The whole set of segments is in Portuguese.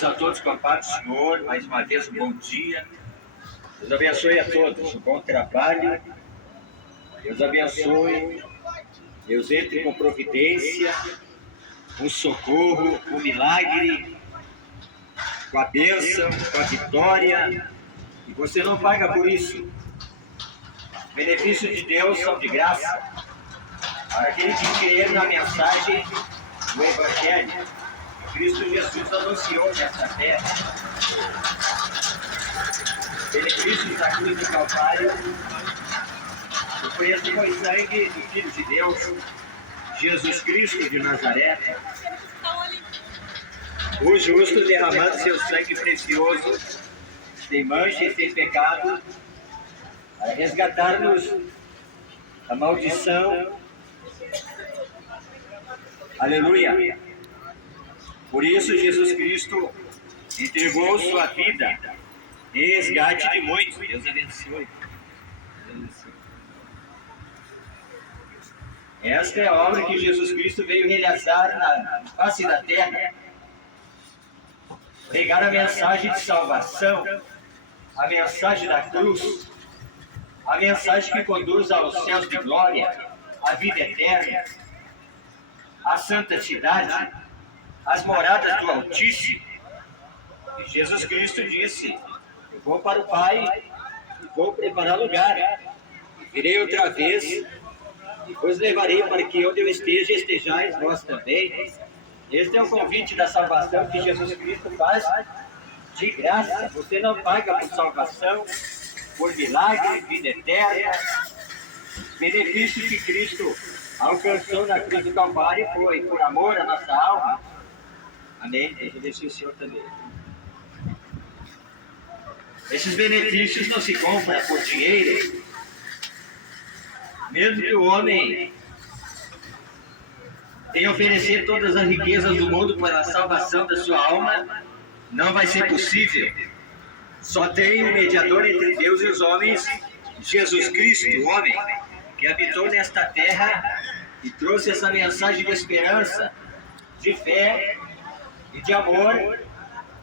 Cumprimentamos a todos com a paz do Senhor. Mais uma vez, um bom dia. Deus abençoe a todos. Um bom trabalho. Deus abençoe. Deus entre com providência, com socorro, com milagre, com a bênção, com a vitória. E você não paga por isso. Os benefícios de Deus são de graça. Para aquele que crer na mensagem do Evangelho, Cristo Jesus anunciou nessa terra. Benefícios da cruz do Calvário. Eu conheço foi sangue do Filho de Deus, Jesus Cristo de Nazaré, o justo derramando seu sangue precioso, sem mancha e sem pecado, para resgatar-nos da maldição. Aleluia! Por isso Jesus Cristo entregou sua vida em resgate de muitos. Deus abençoe. Esta é a obra que Jesus Cristo veio realizar na face da terra. Pregar a mensagem de salvação, a mensagem da cruz, a mensagem que conduz aos céus de glória, à vida eterna, à santidade, às moradas do Altíssimo. E Jesus Cristo disse: eu vou para o Pai e vou preparar lugar. Virei outra vez e vos levarei para que onde eu esteja, estejais vós também. Este é o convite da salvação que Jesus Cristo faz de graça. Você não paga por salvação, por milagre, vida eterna. Benefício que Cristo alcançou na cruz do Calvário foi por amor à nossa alma. Amém? Deus abençoe o Senhor também. Esses benefícios não se compram por dinheiro. Mesmo que o homem tenha oferecido todas as riquezas do mundo para a salvação da sua alma, não vai ser possível. Só tem um mediador entre Deus e os homens, Jesus Cristo, o homem, que habitou nesta terra e trouxe essa mensagem de esperança, de fé e de amor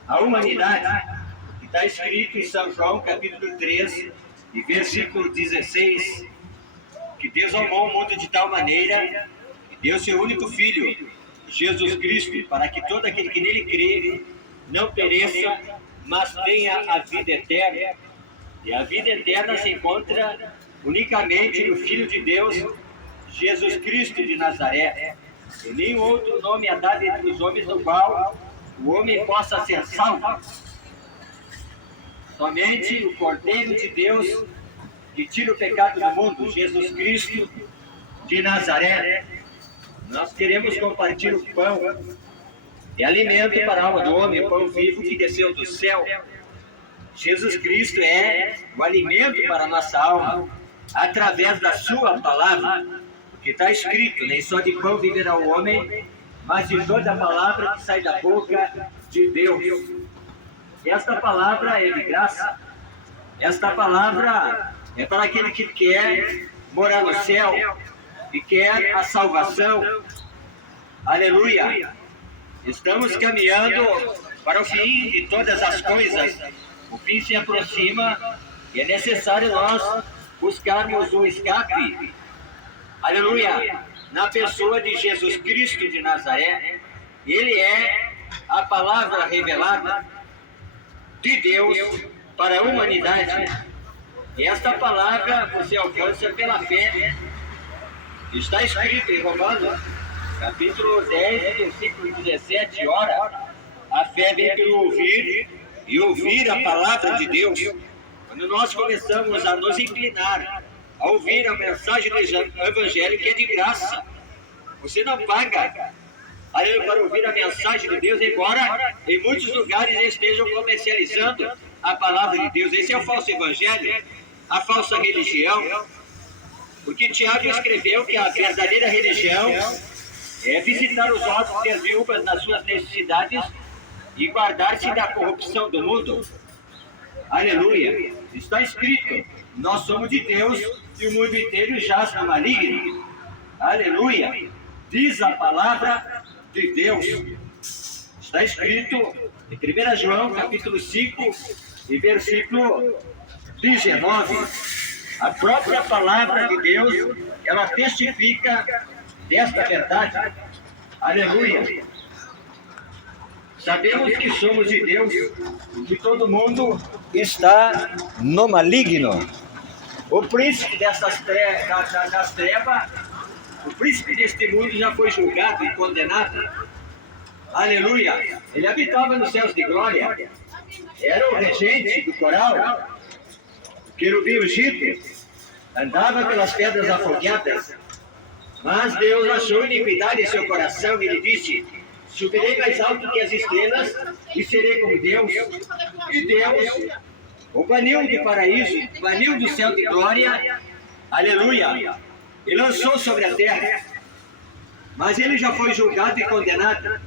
à humanidade. Está escrito em São João, capítulo 13, e versículo 16, que Deus amou o mundo de tal maneira que deu seu único Filho, Jesus Cristo, para que todo aquele que nele crê não pereça, mas tenha a vida eterna. E a vida eterna se encontra unicamente no Filho de Deus, Jesus Cristo de Nazaré. E nenhum outro nome é dado entre os homens no qual o homem possa ser salvo. Somente o Cordeiro de Deus que tira o pecado do mundo, Jesus Cristo de Nazaré. Nós queremos compartilhar o pão e alimento para a alma do homem, o pão vivo que desceu do céu. Jesus Cristo é o alimento para a nossa alma, através da sua palavra, porque está escrito: nem só de pão viverá o homem, mas de toda a palavra que sai da boca de Deus. Esta palavra é de graça. Esta palavra é para aquele que quer morar no céu e quer a salvação. Aleluia! Estamos caminhando para o fim de todas as coisas. O fim se aproxima e é necessário nós buscarmos um escape. Aleluia! Na pessoa de Jesus Cristo de Nazaré. Ele é a palavra revelada de Deus para a humanidade. E esta palavra você alcança pela fé. Está escrito em Romanos, capítulo 10, versículo 17, ora, a fé vem pelo ouvir, e ouvir a palavra de Deus. Quando nós começamos a nos inclinar a ouvir a mensagem do Evangelho, que é de graça, você não paga para ouvir a mensagem de Deus, embora em muitos lugares estejam comercializando a palavra de Deus. Esse é o falso evangelho, a falsa religião, porque Tiago escreveu que a verdadeira religião é visitar os órfãos e as viúvas nas suas necessidades e guardar-se da corrupção do mundo. Aleluia! Está escrito: nós somos de Deus e o mundo inteiro jaz no maligno. Aleluia! Diz a palavra de Deus. Está escrito Em 1 João, capítulo 5, e versículo 19, a própria palavra de Deus, ela testifica desta verdade. Aleluia! Sabemos que somos de Deus, que todo mundo está no maligno. O príncipe das trevas, o príncipe deste mundo já foi julgado e condenado. Aleluia! Ele habitava nos céus de glória, era o regente do coral, o querubim ungido, andava pelas pedras afogueadas, mas Deus achou iniquidade em seu coração e lhe disse: subirei mais alto que as estrelas e serei como Deus. E Deus o baniu de paraíso, baniu do céu de glória, aleluia, e lançou sobre a terra. Mas ele já foi julgado e condenado.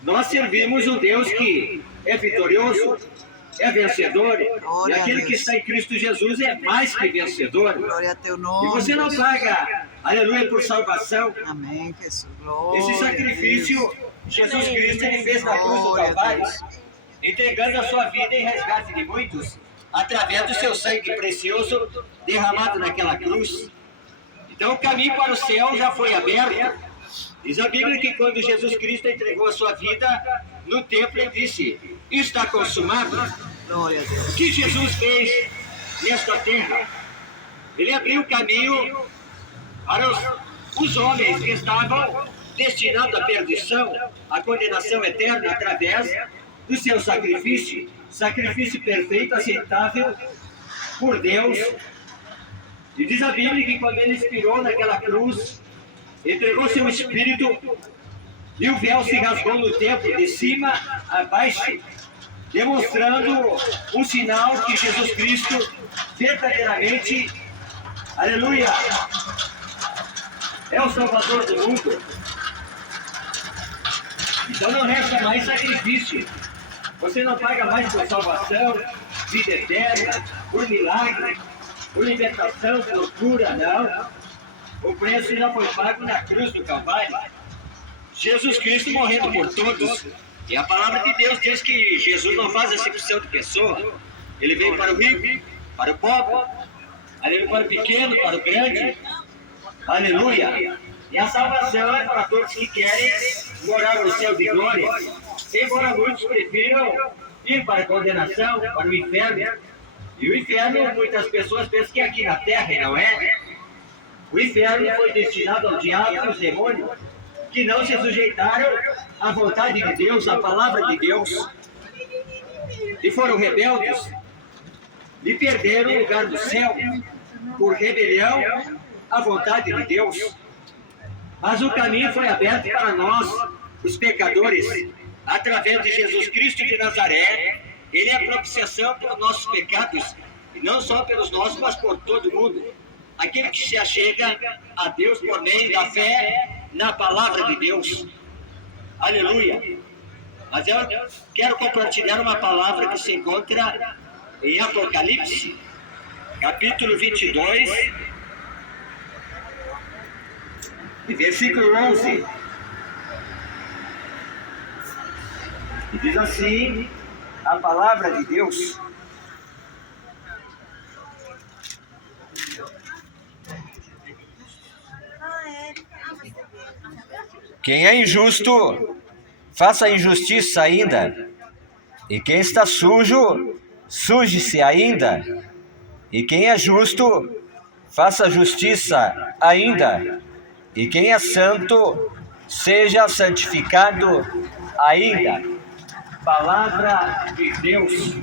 Nós servimos um Deus que é vitorioso, é vencedor, e aquele que está em Cristo Jesus é mais que vencedor. Glória a teu nome. E você não paga, aleluia, por salvação. Amém, Jesus. Glória Esse sacrifício, Jesus Cristo, ele fez na cruz do Calvário, entregando a sua vida em resgate de muitos, através do seu sangue precioso derramado naquela cruz. Então o caminho para o céu já foi aberto. Diz a Bíblia que quando Jesus Cristo entregou a sua vida no templo, ele disse: está consumado. Glória a Deus. O que Jesus fez nesta terra? Ele abriu o caminho para os homens que estavam destinados à perdição, à condenação eterna, através do seu sacrifício, sacrifício perfeito, aceitável por Deus. E diz a Bíblia que quando ele expirou naquela cruz, entregou seu espírito, e o véu se rasgou no templo, de cima a baixo, demonstrando um sinal que Jesus Cristo verdadeiramente, aleluia, é o Salvador do mundo. Então não resta mais sacrifício. Você não paga mais por salvação, vida eterna, por milagre, por libertação, por cura, não. O preço já foi pago na cruz do Calvário. Jesus Cristo morrendo por todos. E a palavra de Deus diz que Jesus não faz acepção de pessoa. Ele veio para o rico, para o pobre, ele veio para o pequeno, para o grande. Aleluia! E a salvação é para todos que querem morar no céu de glória. Embora muitos prefiram ir para a condenação, para o inferno. E o inferno, muitas pessoas pensam que é aqui na terra, e não é. O inferno foi destinado ao diabo e aos demônios, que não se sujeitaram à vontade de Deus, à palavra de Deus, e foram rebeldes, e perderam o lugar do céu, por rebelião à vontade de Deus. Mas o caminho foi aberto para nós, os pecadores, através de Jesus Cristo de Nazaré. Ele é a propiciação pelos nossos pecados, e não só pelos nossos, mas por todo mundo. Aquele que se achega a Deus por meio da fé na palavra de Deus. Aleluia! Mas eu quero compartilhar uma palavra que se encontra em Apocalipse, capítulo 22, e versículo 11. E diz assim a palavra de Deus: quem é injusto, faça a injustiça ainda. E quem está sujo, suje-se ainda. E quem é justo, faça a justiça ainda. E quem é santo, seja santificado ainda. Palavra de Deus.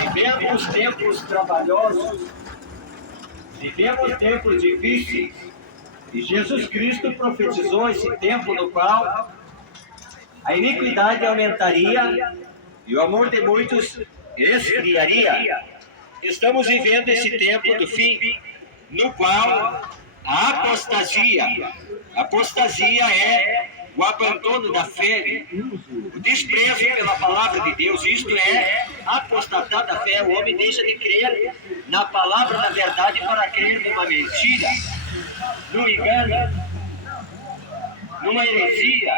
Vivemos tempos trabalhosos, vivemos tempos difíceis. E Jesus Cristo profetizou esse tempo no qual a iniquidade aumentaria e o amor de muitos esfriaria. Estamos vivendo esse tempo do fim, no qual a apostasia é o abandono da fé, o desprezo pela palavra de Deus. Isto é apostatar da fé. O homem deixa de crer na palavra da verdade para crer numa mentira, num engano, numa heresia.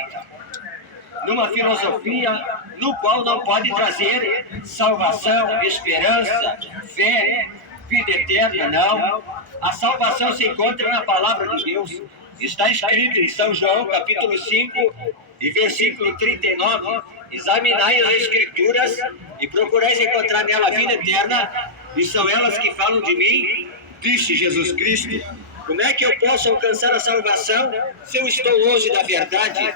numa filosofia no qual não pode trazer salvação, esperança, fé, vida eterna, não. A salvação se encontra na palavra de Deus. Está escrito em São João, capítulo 5, e versículo 39, examinai as Escrituras e procurais encontrar nela a vida eterna, e são elas que falam de mim, disse Jesus Cristo. Como é que eu posso alcançar a salvação se eu estou longe da verdade?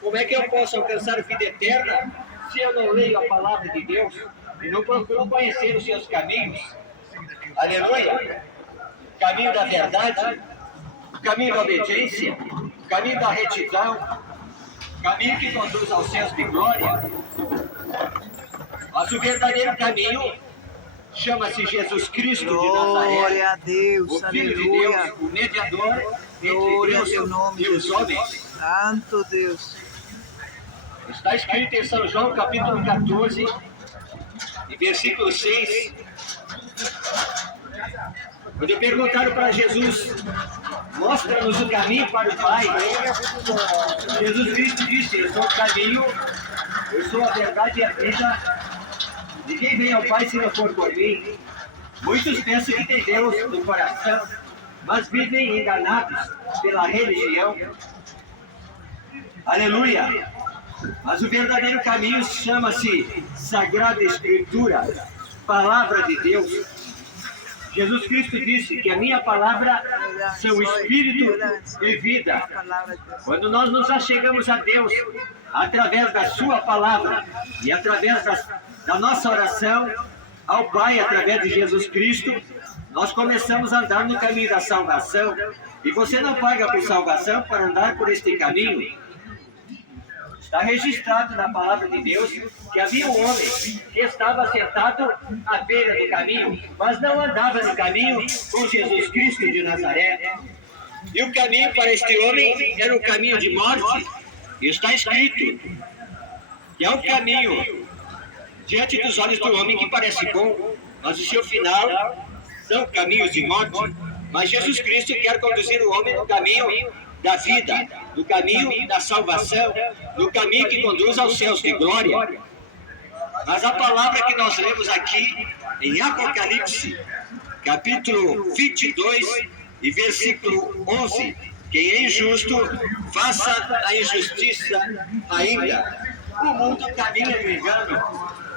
Como é que eu posso alcançar a vida eterna se eu não leio a palavra de Deus e não procuro conhecer os seus caminhos? Aleluia! Caminho da verdade, caminho da obediência, caminho da retidão, caminho que conduz aos céus de glória. Mas o verdadeiro caminho chama-se Jesus Cristo de Nazaré, Glória a Deus, o Filho de aleluia. Deus, o mediador entre Glória a Deus teu nome, e os Jesus. homens. Santo Deus. Está escrito em São João, capítulo 14, e versículo 6. Quando perguntaram para Jesus, mostra-nos o caminho para o Pai, Jesus Cristo disse, eu sou o caminho, eu sou a verdade e a vida, ninguém vem ao Pai se não for por mim. Muitos pensam que tem Deus no coração, mas vivem enganados pela religião. Aleluia! Mas o verdadeiro caminho chama-se Sagrada Escritura, Palavra de Deus. Jesus Cristo disse que a minha palavra são espírito e vida. Quando nós nos achegamos a Deus através da sua palavra e através da nossa oração ao Pai através de Jesus Cristo, nós começamos a andar no caminho da salvação. E você não paga por salvação para andar por este caminho. Está registrado na palavra de Deus que havia um homem que estava sentado à beira do caminho, mas não andava no caminho com Jesus Cristo de Nazaré. E o caminho para este homem era um caminho de morte. E está escrito que é um caminho diante dos olhos do homem que parece bom, mas o seu final são caminhos de morte. Mas Jesus Cristo quer conduzir o homem no caminho da vida, no caminho da salvação, no caminho que conduz aos céus de glória. Mas a palavra que nós lemos aqui em Apocalipse, capítulo 22 e versículo 11, quem é injusto, faça a injustiça ainda. O mundo caminha no engano,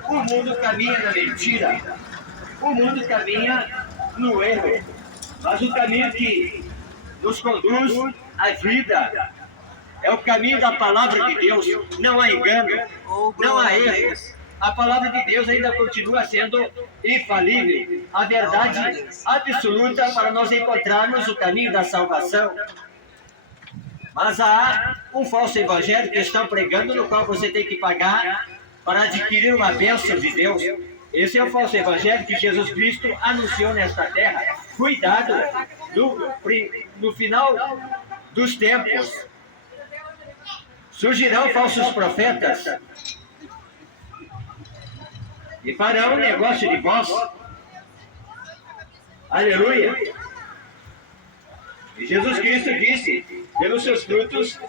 o mundo caminha na mentira, o mundo caminha no erro, mas o caminho que nos conduz à vida é o caminho da palavra de Deus. Não há engano, não há erro. A palavra de Deus ainda continua sendo infalível, a verdade absoluta para nós encontrarmos o caminho da salvação. Mas há um falso evangelho que estão pregando, no qual você tem que pagar para adquirir uma bênção de Deus. Esse é o falso evangelho que Jesus Cristo anunciou nesta terra. Cuidado, no final dos tempos surgirão falsos profetas e farão um negócio de vós. Aleluia! E Jesus Cristo disse, pelos seus frutos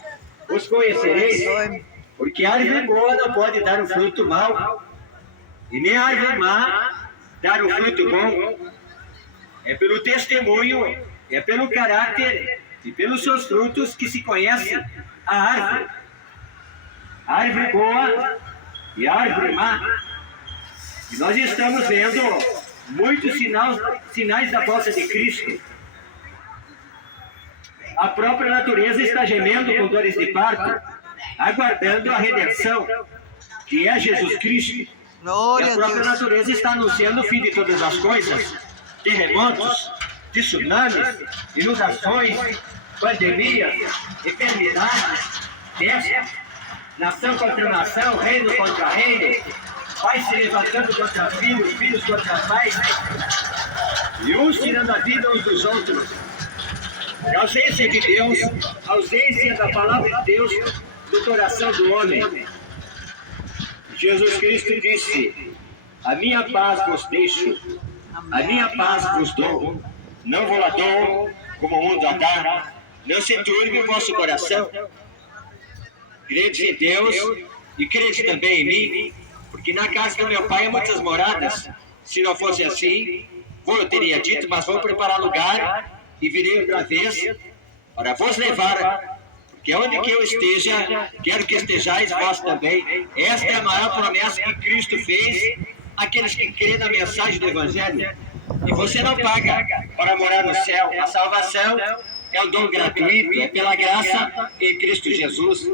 os conhecereis, porque a árvore boa não pode dar um fruto mau, e nem a árvore má dar um fruto bom. É pelo testemunho, é pelo caráter e pelos seus frutos que se conhece a árvore. A árvore boa e a árvore má. E nós estamos vendo muitos sinais da volta de Cristo. A própria natureza está gemendo com dores de parto, aguardando a redenção, que é Jesus Cristo. E a própria natureza está anunciando o fim de todas as coisas, terremotos, tsunamis, inundações, pandemias, enfermidades, pestes, nação contra nação, reino contra reino, pais se levantando contra filhos, filhos contra pais, e uns tirando a vida uns dos outros. A ausência de Deus, a ausência da palavra de Deus no coração do homem. Jesus Cristo disse, a minha paz vos deixo, a minha paz vos dou, não vou lá dou como o mundo a dá, não se turbe o vosso coração. Credes em Deus e crede também em mim, porque na casa do meu pai há muitas moradas. Se não fosse assim, eu teria dito, mas vou preparar lugar e virei outra vez para vos levar, porque onde que eu esteja, quero que estejais vós também. Esta é a maior promessa que Cristo fez àqueles que creem na mensagem do Evangelho. E você não paga para morar no céu. A salvação é um dom gratuito, é pela graça em Cristo Jesus.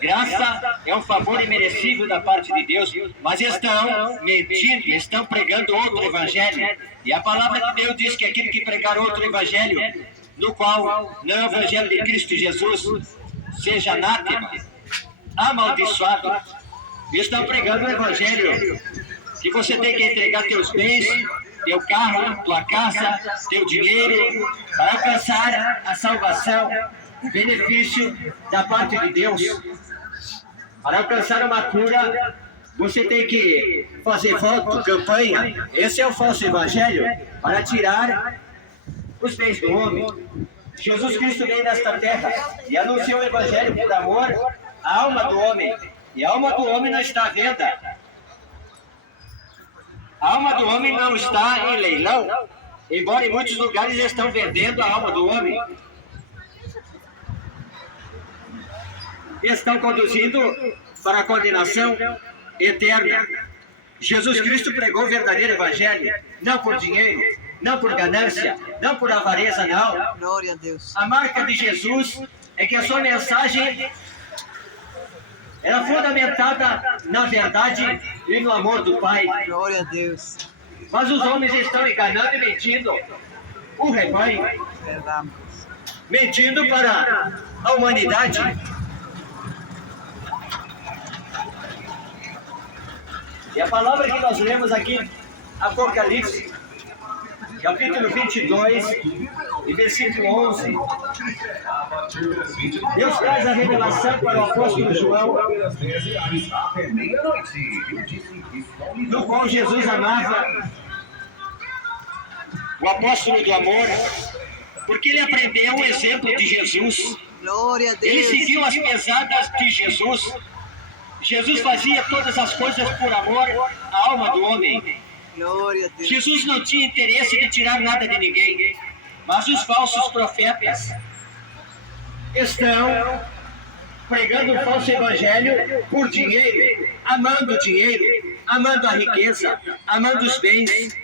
Graça é um favor imerecido da parte de Deus, mas estão mentindo, estão pregando outro evangelho. E a palavra de Deus diz que aquele que pregar outro evangelho, no qual não é o evangelho de Cristo Jesus, seja anátema, amaldiçoado. Estão pregando o evangelho que você tem que entregar teus bens, teu carro, tua casa, teu dinheiro, para alcançar a salvação, o benefício da parte de Deus. Para alcançar uma cura, você tem que fazer voto, campanha. Esse é o falso evangelho, para tirar os bens do homem. Jesus Cristo veio nesta terra e anunciou o evangelho por amor à alma do homem. E a alma do homem não está à venda. A alma do homem não está em leilão, embora em muitos lugares estão vendendo a alma do homem. Estão conduzindo para a condenação eterna. Jesus Cristo pregou o verdadeiro evangelho, não por dinheiro, não por ganância, não por avareza, não. Glória a Deus. A marca de Jesus é que a sua mensagem era fundamentada na verdade e no amor do Pai. Glória a Deus. Mas os homens estão enganando e mentindo o rebanho, Verdade. mentindo para a humanidade. E a palavra que nós lemos aqui, Apocalipse, capítulo 22, e versículo 11. Deus traz a revelação para o apóstolo João, no qual Jesus amava o apóstolo do amor, porque ele aprendeu o exemplo de Jesus. Glória a Ele Deus. seguiu as pesadas de Jesus. Jesus fazia todas as coisas por amor à alma do homem. Glória a Deus. Jesus não tinha interesse de tirar nada de ninguém, mas os falsos profetas estão pregando o falso evangelho por dinheiro, amando o dinheiro, amando a riqueza, amando os bens.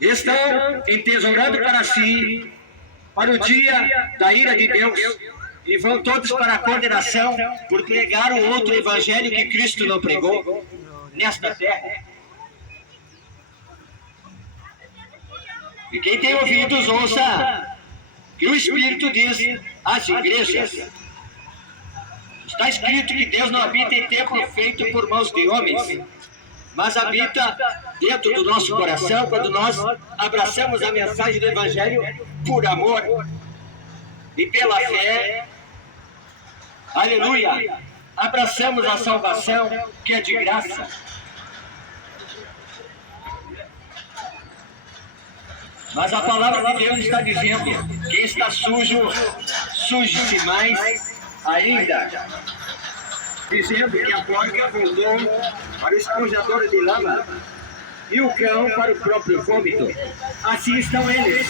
Estão entesourando para si, para o dia da ira de Deus, e vão todos para a condenação por pregar o outro evangelho que Cristo não pregou nesta terra. E quem tem ouvidos, ouça que o Espírito diz às igrejas. Está escrito que Deus não habita em templo feito por mãos de homens, mas habita dentro do nosso coração quando nós abraçamos a mensagem do evangelho por amor e pela fé. Aleluia! Abraçamos a salvação que é de graça. Mas a palavra de Deus está dizendo: quem está sujo, suje-se mais ainda. Dizendo que a porca voltou para o esponjador de lama e o cão para o próprio vômito. Assim estão eles,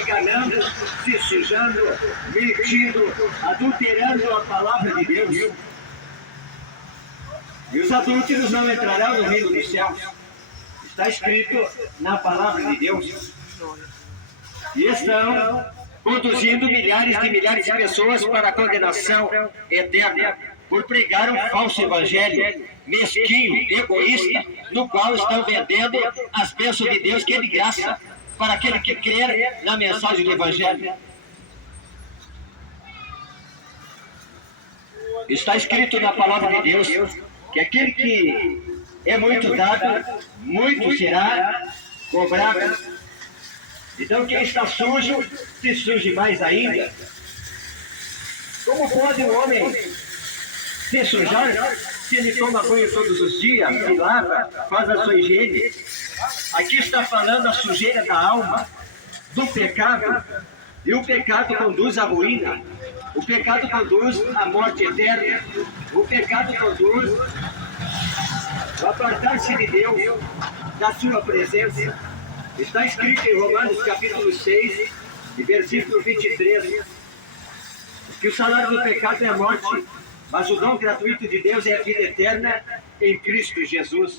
enganando, se sujando, mentindo, adulterando a palavra de Deus. E os adúlteros não entrarão no reino dos céus. Está escrito na palavra de Deus. E estão conduzindo milhares de pessoas para a condenação eterna por pregar um falso evangelho mesquinho, egoísta, no qual estão vendendo as bênçãos de Deus que é de graça para aquele que crer na mensagem do evangelho. Está escrito na palavra de Deus que aquele que é muito dado, muito será cobrado. Então quem está sujo, se suje mais ainda. Como pode um homem se sujar se ele toma banho todos os dias, se lava, faz a sua higiene? Aqui está falando a sujeira da alma, do pecado, e o pecado conduz à ruína. O pecado conduz à morte eterna. O pecado conduz ao apartar-se de Deus, da sua presença. Está escrito em Romanos capítulo 6, e versículo 23, que o salário do pecado é a morte, mas o dom gratuito de Deus é a vida eterna em Cristo Jesus.